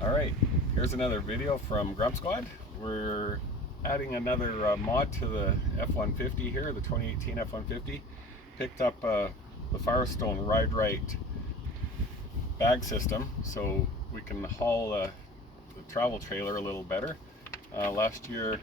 Alright, here's another video from Grampzquad. We're adding another mod to the F-150 here, the 2018 F-150. Picked up the Firestone Ride-Rite bag system so we can haul the travel trailer a little better. Last year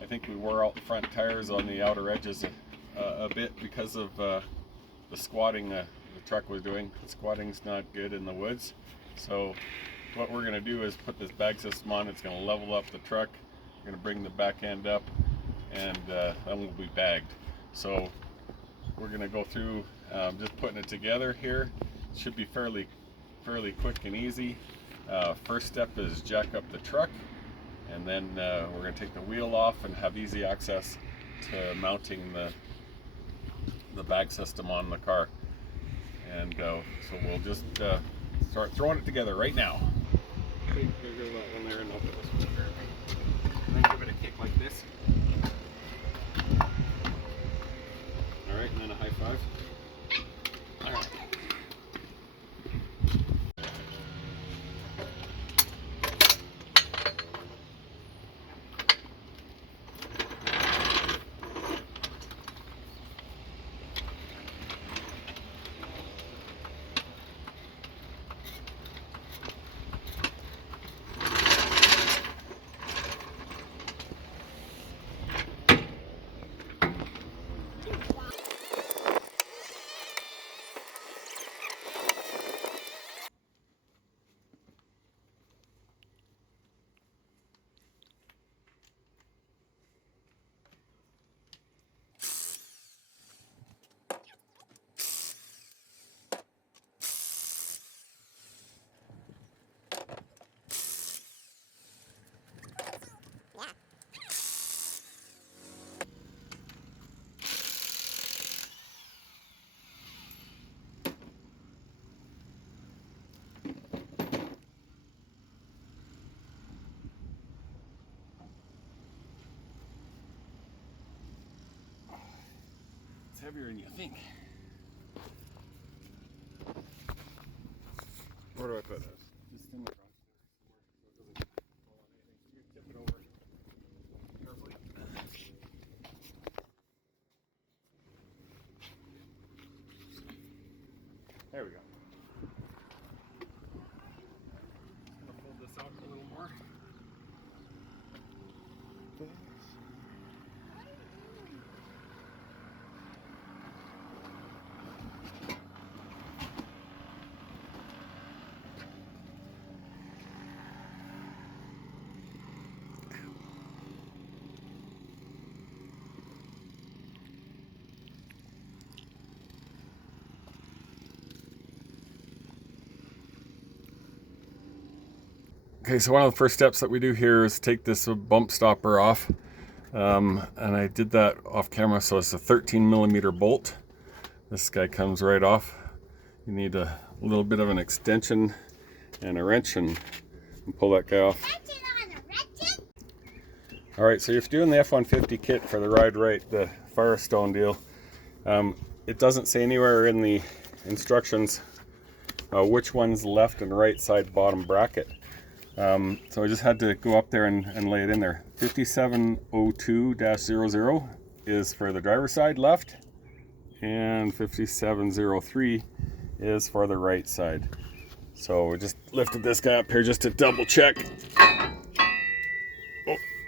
I think we wore out the front tires on the outer edges a bit because of the squatting the truck was doing. The squatting's not good in the woods. So what we're going to do is put this bag system on. It's going to level up the truck. We're going to bring the back end up, and then we'll be bagged. So we're going to go through just putting it together here. It should be fairly quick and easy. First step is jack up the truck, and then we're going to take the wheel off and have easy access to mounting the bag system on the car. And so we'll just start throwing it together right now. Okay, go that one there and I'll put this one there. And then give it a kick like this. Alright, and then a high five. Alright. It's heavier than you think. Where do I put this? Just in the front so it doesn't fall on anything. You tip it over carefully. There we go. Just gonna fold this out a little more. Okay, so one of the first steps that we do here is take this bump stopper off. And I did that off camera, so it's a 13mm bolt. This guy comes right off. You need a little bit of an extension and a wrench and pull that guy off. Alright, so if you're doing the F-150 kit for the Ride-Rite, the Firestone deal, it doesn't say anywhere in the instructions which one's left and right side bottom bracket. So I just had to go up there and lay it in there. 5702-00 is for the driver's side left, and 5703 is for the right side. So we just lifted this guy up here just to double check. Oh,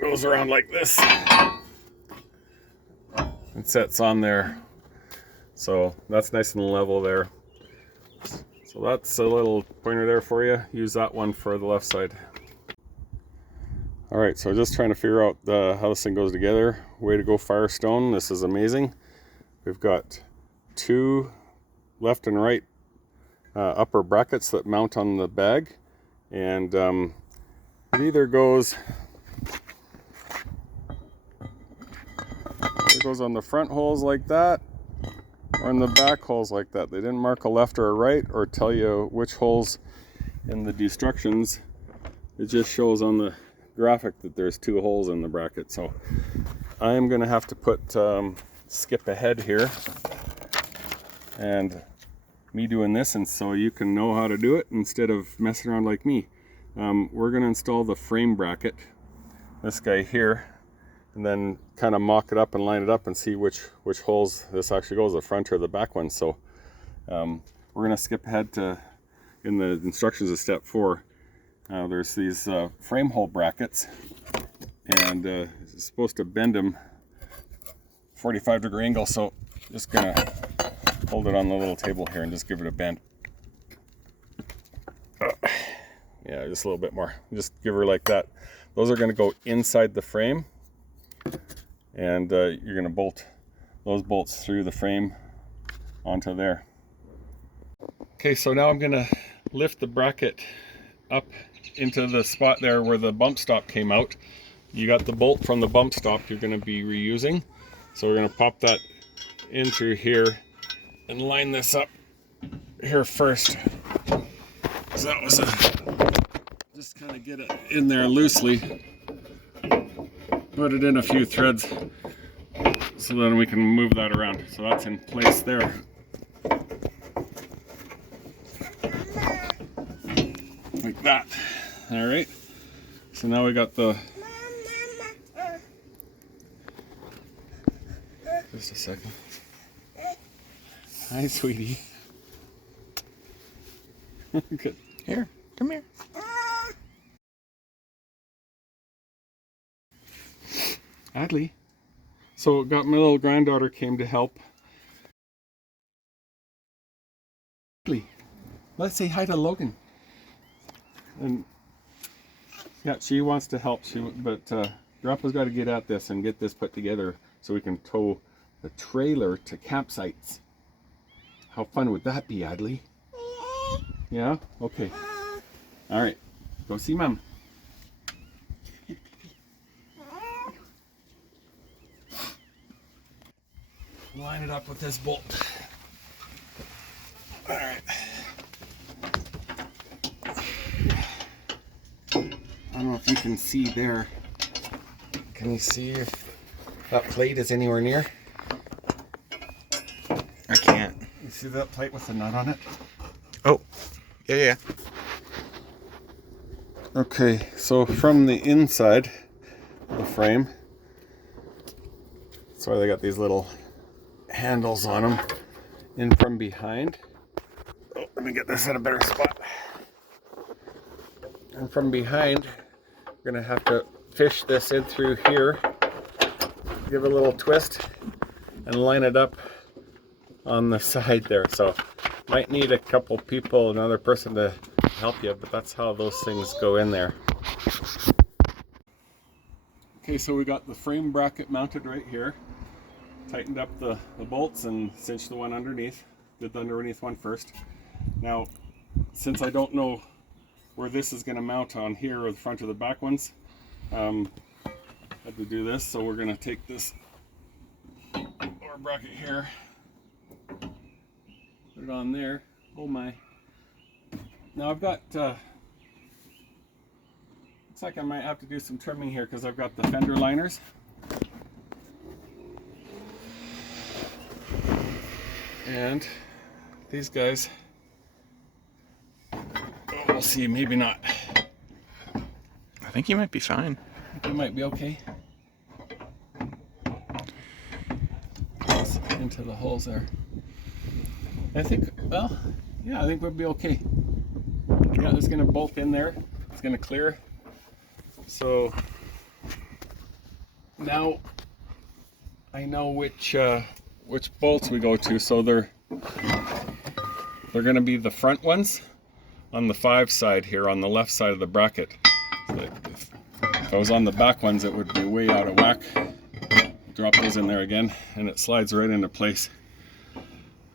goes around like this. It sets on there. So that's nice and level there. So that's a little pointer there for you. Use that one for the left side. Alright, so just trying to figure out how this thing goes together. Way to go, Firestone. This is amazing. We've got two left and right upper brackets that mount on the bag. And it either goes on the front holes like that, or in the back holes like that. They didn't mark a left or a right or tell you which holes in the instructions. It just shows on the graphic that there's two holes in the bracket. So I am going to have to put skip ahead here and me doing this, and so you can know how to do it instead of messing around like me. we're going to install the frame bracket, this guy here, and then kind of mock it up and line it up and see which holes this actually goes, the front or the back one. So we're going to skip ahead to, in the instructions of step 4, there's these frame hole brackets, and it's supposed to bend them 45-degree angle, so just going to hold it on the little table here and just give it a bend. Yeah, just a little bit more. Just give her like that. Those are going to go inside the frame, and you're going to bolt those bolts through the frame onto there. Okay, so now I'm going to lift the bracket up into the spot there where the bump stop came out. You got the bolt from the bump stop you're going to be reusing. So we're going to pop that in through here and line this up here first. So that was just kind of get it in there loosely. Put it in a few threads so then we can move that around. So that's in place there. Like that. All right. So now we got the... Just a second. Hi, sweetie. Good. Here, come here. Adley. So got my little granddaughter came to help. Adley, let's say hi to Logan. And yeah, she wants to help. But Grandpa's got to get at this and get this put together so we can tow the trailer to campsites. How fun would that be, Adley? Yeah? Okay. All right. Go see Mom. Line it up with this bolt. All right. I don't know if you can see there. Can you see if that plate is anywhere near? I can't. You see that plate with the nut on it? Oh, yeah. Okay, so from the inside of the frame, that's why they got these little handles on them. In from behind, oh, let me get this in a better spot. And from behind, we're gonna have to fish this in through here, give it a little twist, and line it up on the side there. So might need a couple people, another person to help you, but that's how those things go in there. Okay, so we got the frame bracket mounted right here. Tightened up the bolts and cinched the one underneath. Did the underneath one first. Now, since I don't know where this is going to mount on here or the front or the back ones, I have to do this. So we're going to take this lower bracket here, put it on there. Oh my. Now I've got, looks like I might have to do some trimming here because I've got the fender liners. And these guys, oh, we'll see, maybe not. I think you might be fine. I think it might be okay. Into the holes there. I think, well, yeah, I think we'll be okay. Yeah, it's gonna bolt in there. It's gonna clear. So now I know which bolts we go to. So they're gonna be the front ones on the 5 side here on the left side of the bracket. So if I was on the back ones, it would be way out of whack. Drop those in there again, and it slides right into place.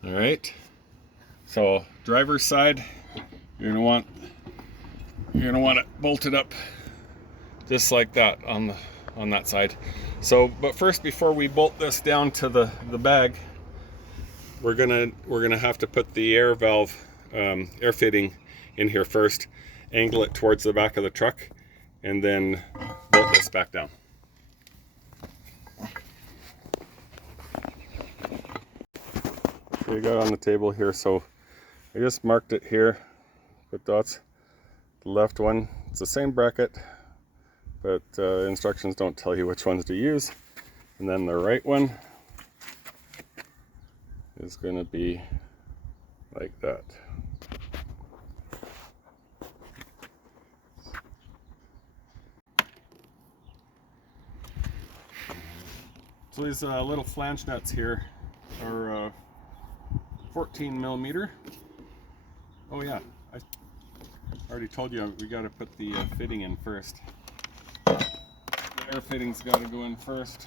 All right. So driver's side, you're gonna want it bolted up just like that on that side. So, but first, before we bolt this down to the bag, we're gonna have to put the air valve, air fitting in here first, angle it towards the back of the truck, and then bolt this back down. So you got it on the table here, so I just marked it here, put dots. The left one, It's the same bracket, but instructions don't tell you which ones to use. And then the right one is going to be like that. So these little flange nuts here are 14 millimeter. Oh yeah, I already told you we got to put the fitting in first. The air fitting's got to go in first.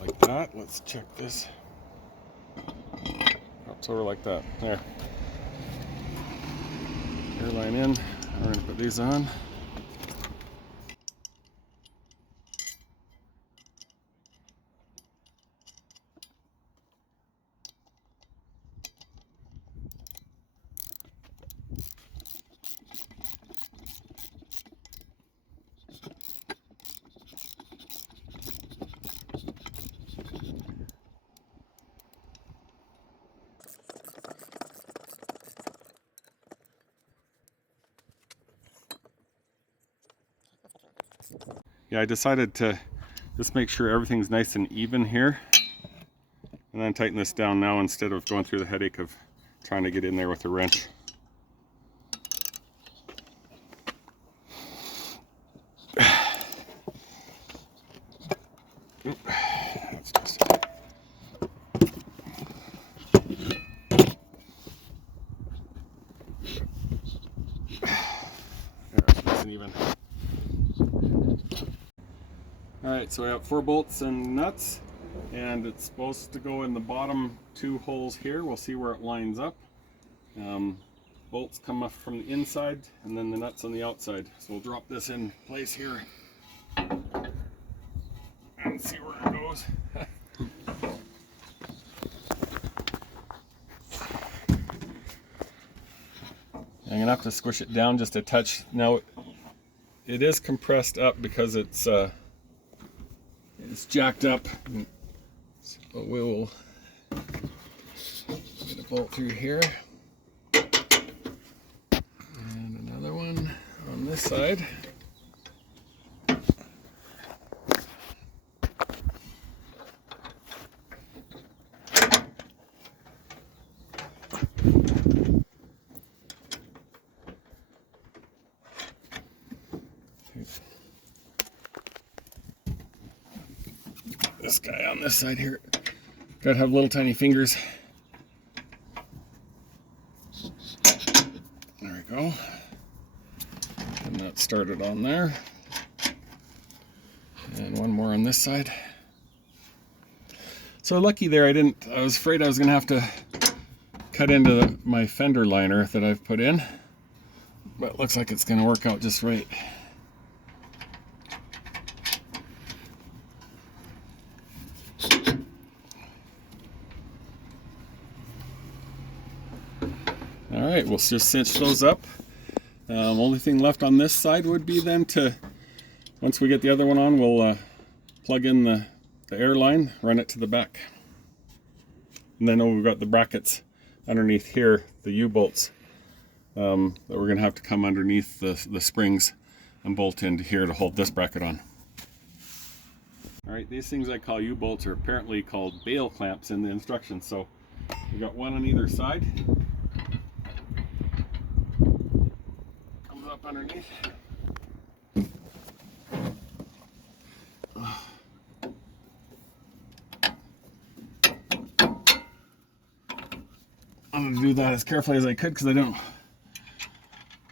Like that. Let's check this. Ups over like that. There. Airline in. We're going to put these on. Yeah, I decided to just make sure everything's nice and even here, and then tighten this down now instead of going through the headache of trying to get in there with a wrench. That's just it. That's nice and even. Alright, so I have 4 bolts and nuts, and it's supposed to go in the bottom 2 holes here. We'll see where it lines up. Bolts come up from the inside, and then the nuts on the outside. So we'll drop this in place here and see where it goes. I'm gonna have to squish it down just a touch. Now it is compressed up because it's jacked up. So we will get a bolt through here and another one on this side. This guy on this side here, gotta have little tiny fingers. There we go. And that started on there. And one more on this side. So lucky there, I was afraid I was gonna have to cut into my fender liner that I've put in. But it looks like it's gonna work out just right. Alright, we'll just cinch those up. Only thing left on this side would be then to, once we get the other one on, we'll plug in the air line, run it to the back. And then we've got the brackets underneath here, the U-bolts, that we're going to have to come underneath the springs and bolt into here to hold this bracket on. Alright, these things I call U-bolts are apparently called bail clamps in the instructions. So we've got one on either side. Comes up underneath. I'm going to do that as carefully as I could because I don't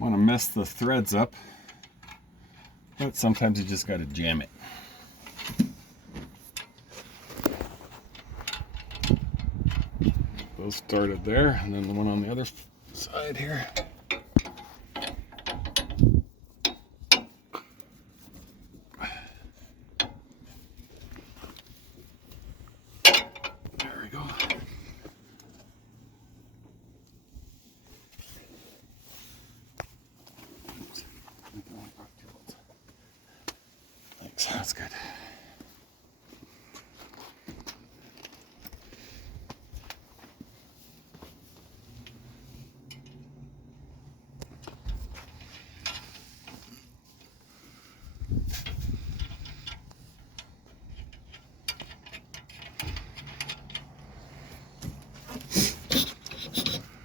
want to mess the threads up. But sometimes you just got to jam it. Those started there, and then the one on the other side here. So that's good.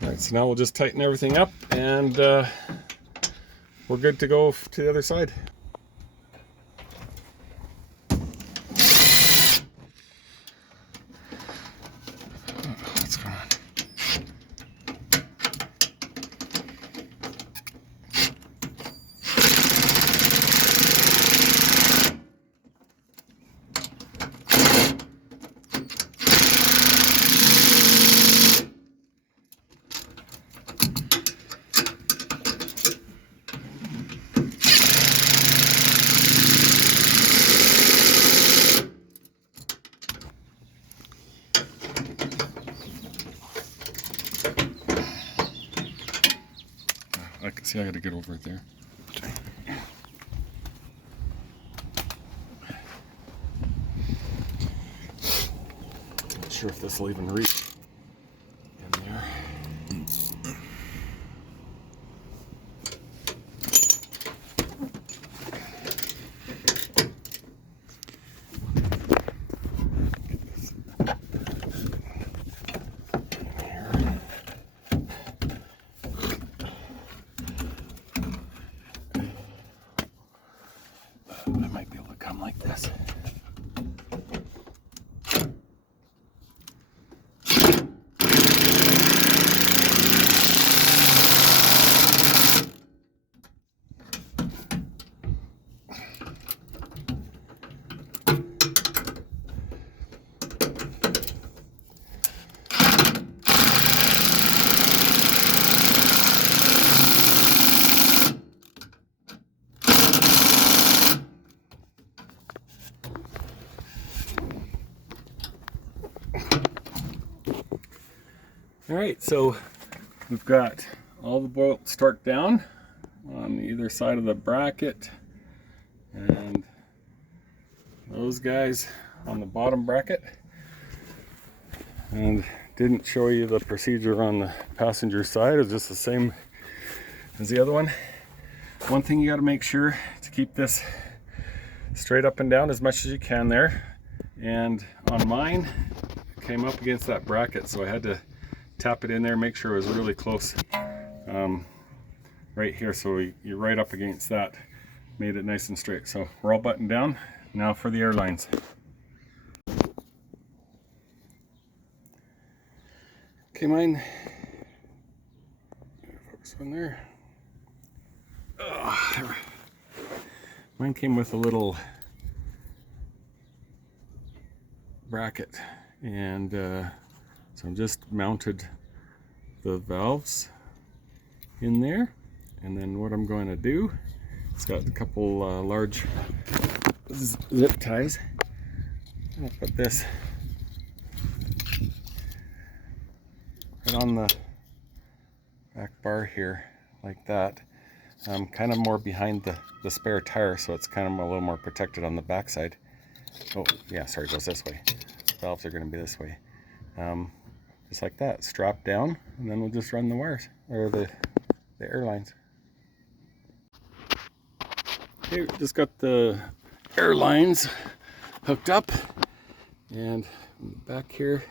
Alright, so now we'll just tighten everything up and we're good to go to the other side. What's going on? I can see I gotta get over it there. Not sure if this will even reach in there. I might be able to come like this. All right, so we've got all the bolts torqued down on either side of the bracket, and those guys on the bottom bracket. And didn't show you the procedure on the passenger side. It's just the same as the other one. One thing you got to make sure to keep this straight up and down as much as you can there. And on mine, it came up against that bracket, so I had to tap it in there, make sure it was really close right here, so you're right up against that. Made it nice and straight. So we're all buttoned down. Now for the air lines. Okay, mine, focus on there. Oh, mine came with a little bracket, and so I've just mounted the valves in there, and then what I'm going to do, it's got a couple large zip ties. I'll put this right on the back bar here, like that. Kind of more behind the spare tire, so it's kind of a little more protected on the back side. Oh, yeah, sorry, it goes this way. Valves are going to be this way. Just like that, strap down, and then we'll just run the wires, or the air lines. Okay, just got the air lines hooked up, and back here,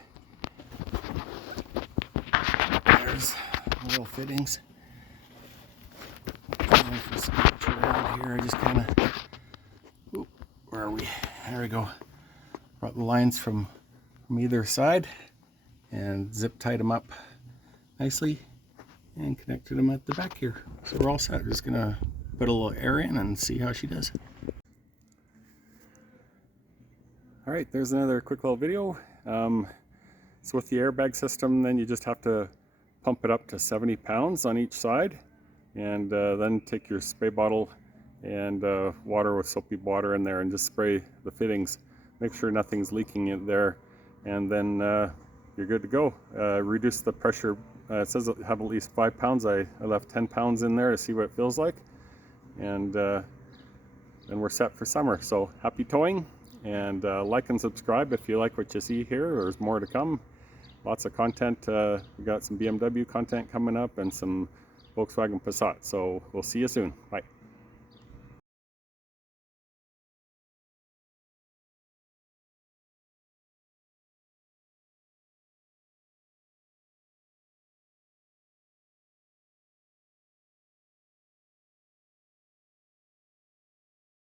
there's the little fittings. And if you scooch around here, I just kind of, where are we? There we go. Brought the lines from either side and zip tied them up nicely and connected them at the back here. So we're all set. Just gonna put a little air in and see how she does. All right, there's another quick little video. So with the airbag system, then you just have to pump it up to 70 pounds on each side, and then take your spray bottle and water with soapy water in there and just spray the fittings. Make sure nothing's leaking in there, and then you're good to go. Reduce the pressure. It says have at least 5 pounds. I left 10 pounds in there to see what it feels like, and then we're set for summer. So happy towing, and like and subscribe if you like what you see here. There's more to come. Lots of content. We got some BMW content coming up and some Volkswagen Passat. So we'll see you soon. Bye.